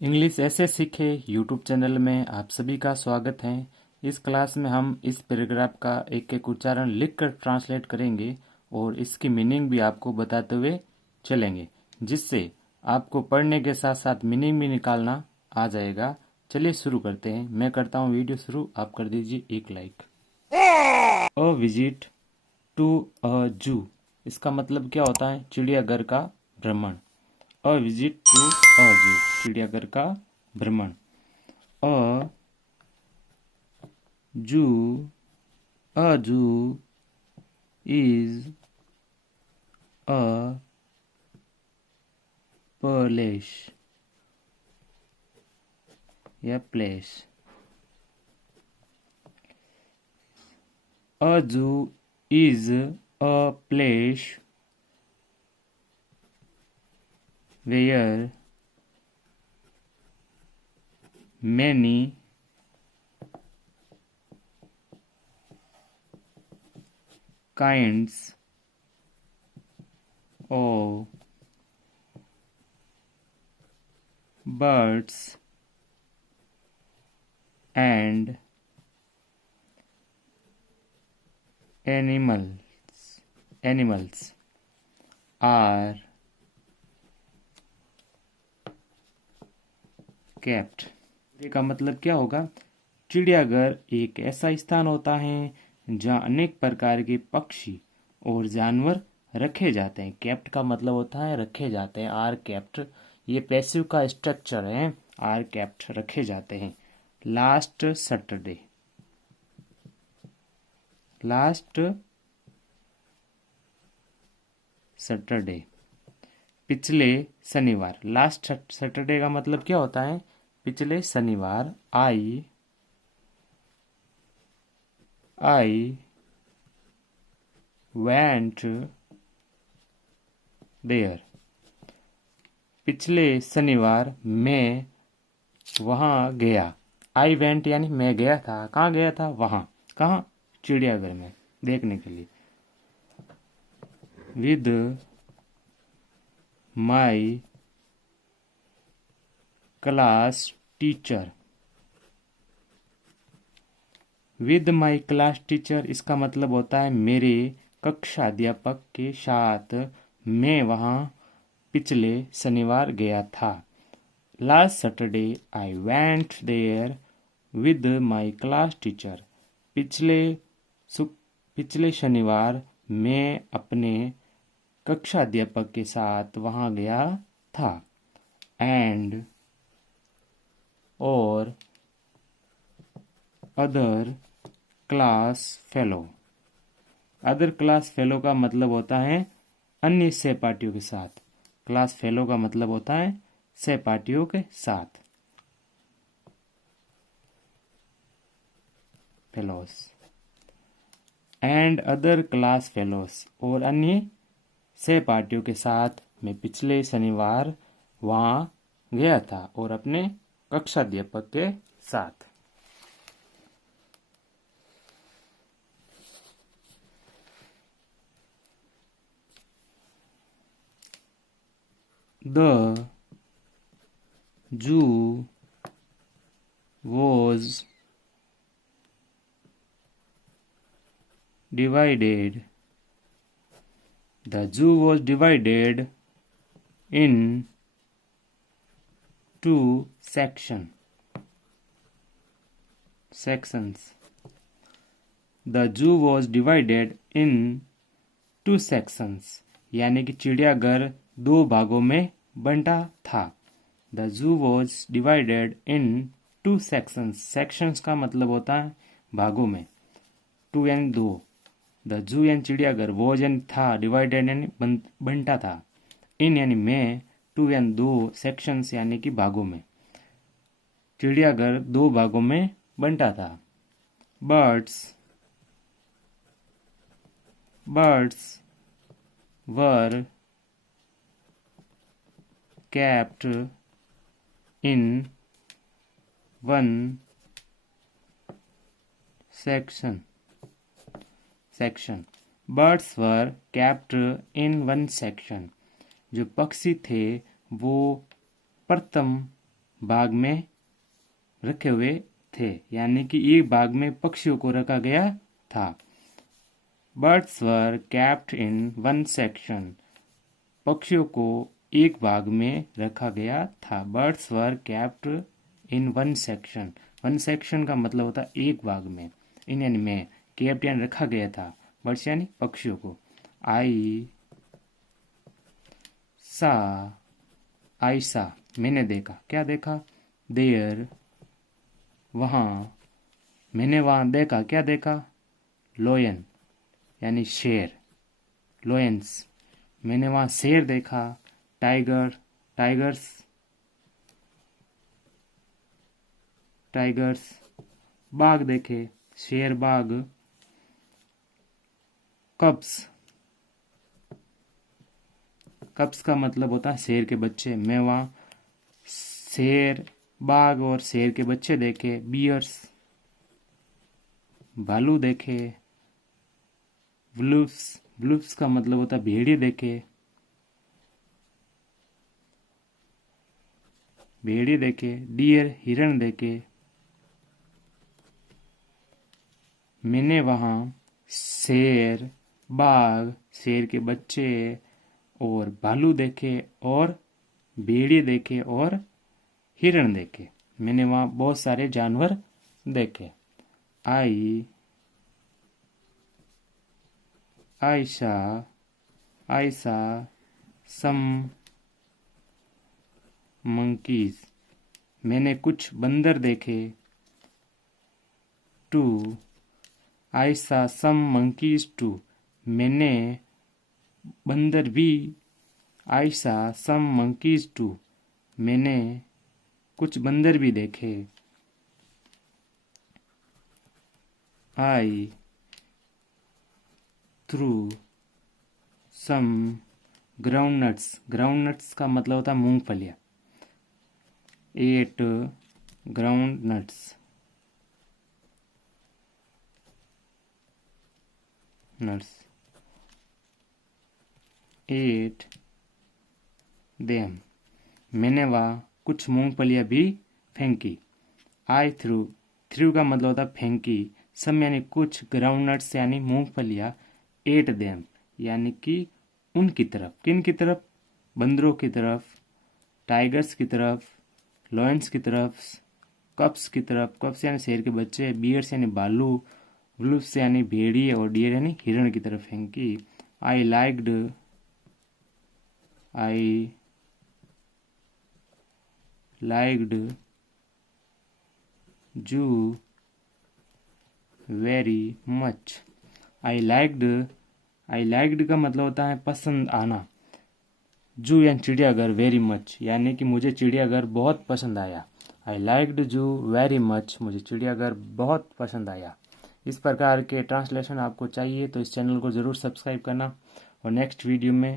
English ऐसे सीखे YouTube channel में आप सभी का स्वागत है। इस क्लास में हम इस पैराग्राफ का एक एक उच्चारण लिखकर ट्रांसलेट करेंगे और इसकी मीनिंग भी आपको बताते हुए चलेंगे, जिससे आपको पढ़ने के साथ साथ मीनिंग भी निकालना आ जाएगा। चलिए शुरू करते हैं। मैं करता हूँ वीडियो शुरू, आप कर दीजिए एक like. A visit to a zoo, इसका मतलब क्या होता है? चिड़ियाघर का भ्रमण। अ विजिट टू अ जू, चिड़ियाघर का भ्रमण। अ जू, अ जू इज अ प्लेस या प्लेस। अ जू is a place where many kinds of birds and animals are kept। का मतलब क्या होगा? चिड़ियाघर एक ऐसा स्थान होता है जहाँ अनेक प्रकार के पक्षी और जानवर रखे जाते हैं। केप्ट का मतलब होता है रखे जाते हैं। आर केप्ट, ये पैसिव का स्ट्रक्चर है। आर केप्ट, रखे जाते हैं। लास्ट सैटरडे, लास्ट सैटरडे, पिछले शनिवार। लास्ट सैटरडे का मतलब क्या होता है? पिछले शनिवार। आई वेंट देयर, पिछले शनिवार मैं वहाँ गया। आई वेंट यानी मैं गया था। कहाँ गया था? वहाँ। कहाँ? चिड़ियाघर में देखने के लिए। With my class teacher, with my class teacher, इसका मतलब होता है मेरे कक्षा अध्यापक के साथ मैं वहाँ पिछले शनिवार गया था। Last Saturday I went there with my class teacher, पिछले शनिवार मैं अपने कक्षा अध्यापक के साथ वहाँ गया था। एंड और other class fellow, other class fellow का मतलब होता है अन्य सहपाठियों के साथ। क्लास फेलो का मतलब होता है सहपाठियों के साथ। Fellows and other class fellows, और अन्य सहपाठियों के साथ मैं पिछले शनिवार वहाँ गया था और अपने कक्षा अध्यापक के साथ। The zoo was divided. The zoo was divided in two sections. The zoo was divided in two sections, यानी कि चिड़ियाघर दो भागों में बंटा था। The zoo was divided in two sections. Sections का मतलब होता है भागों में। टू यानी दो। द जू यानी चिड़ियाघर, वॉज यानी था, डिवाइडेड यानी बंटा था, इन यानी में, टू यानी दो, सेक्शंस यानी कि भागों में। चिड़ियाघर दो भागों में बंटा था। Birds were kept in one section. Birds were kept in one section. जो पक्षी थे वो प्रथम बाग में रखे हुए थे, यानी कि एक बाग में पक्षियों को रखा गया था। Birds were kept in one section, पक्षियों को एक बाग में रखा गया था। Birds were kept in one section, one section का मतलब होता है एक बाग में, इन यानी में, केप्ट यानी रखा गया था, बर्ड्स यानी पक्षियों को। आई सा मैंने देखा, क्या देखा, देयर वहाँ, मैंने वहाँ देखा, क्या देखा, लोयन यानी शेर, लोयंस, मैंने वहाँ शेर देखा। टाइगर्स, बाघ देखे, शेर बाघ। कब्स का मतलब होता है शेर के बच्चे, मैं वहाँ शेर, बाघ और शेर के बच्चे देखे। बियर्स, भालू देखे। वुल्फ्स का मतलब होता है भेड़िए देखे, डियर हिरण देखे। मैंने वहाँ शेर, बाघ, शेर के बच्चे और भालू देखे और भेड़िए देखे और हिरण देखे। मैंने वहाँ बहुत सारे जानवर देखे। I saw some monkeys, मैंने कुछ बंदर देखे। I saw some monkeys too, मैंने बंदर भी। I saw some monkeys too, मैंने कुछ बंदर भी देखे। I threw some groundnuts का मतलब होता है मूंगफलियाँ। ate groundnuts, ate them, मैंने वहाँ कुछ मूंगफलियाँ भी फेंकी। I threw का मतलब होता है फेंकी, some यानी कुछ, ग्राउंडनट्स यानी मूंगफलियाँ, एट देम यानी कि उनकी तरफ, किन की तरफ, बंदरों की तरफ, टाइगर्स की तरफ, लॉयंस की तरफ, कप्स यानी शेर के बच्चे, बियर्स यानी भालू, वुल्फ्स यानी भेड़िए और डियर यानी हिरण की तरफ फेंकी। आई लाइक्ड जू वेरी मच। आई लाइक्ड का मतलब होता है पसंद आना। जू यानी चिड़ियाघर, वेरी मच यानी कि मुझे चिड़ियाघर बहुत पसंद आया। आई लाइक्ड जू वेरी मच, मुझे चिड़ियाघर बहुत पसंद आया। इस प्रकार के ट्रांसलेशन आपको चाहिए तो इस चैनल को ज़रूर सब्सक्राइब करना और नेक्स्ट वीडियो में